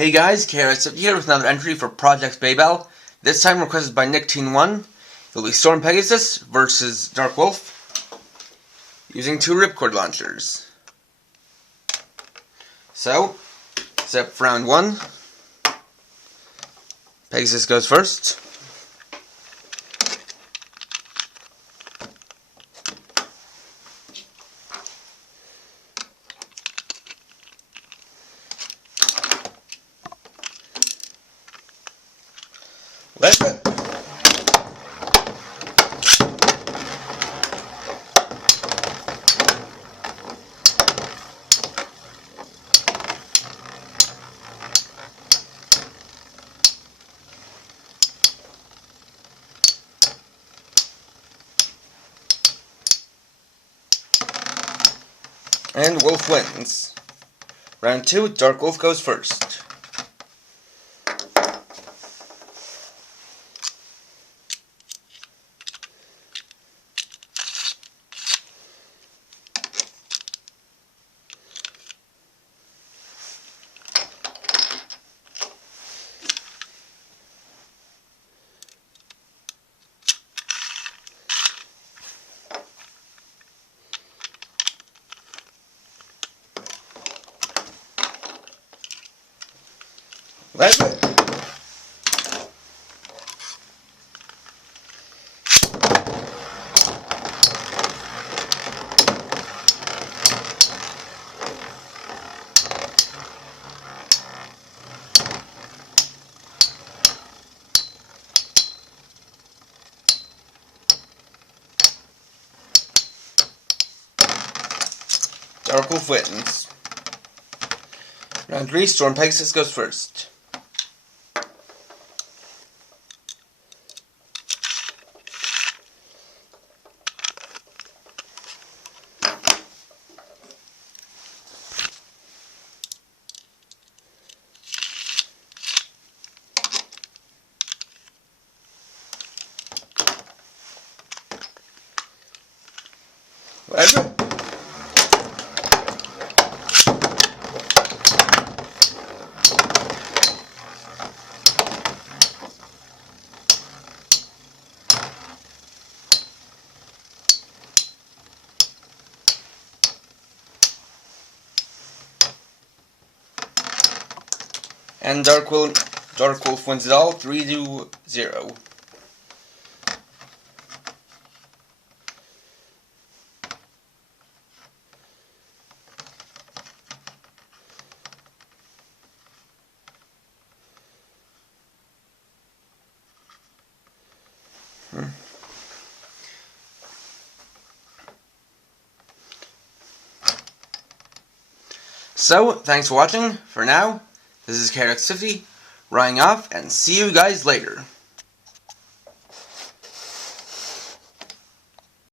Hey guys, KRS here with another entry for Project BeyBattle. This time requested by Nick1. It'll be Storm Pegasus versus Dark Wolf using two ripcord launchers. So, set up for round one. Pegasus goes first. Let's go. And Wolf wins. Round two, Dark Wolf goes first. Let's go. Dark Wolf wins. Round three, Storm Pegasus goes first. Let's go. And Dark Wolf wins it all, 3-0. So, thanks for watching. For now, this is KRX50, running off, and see you guys later.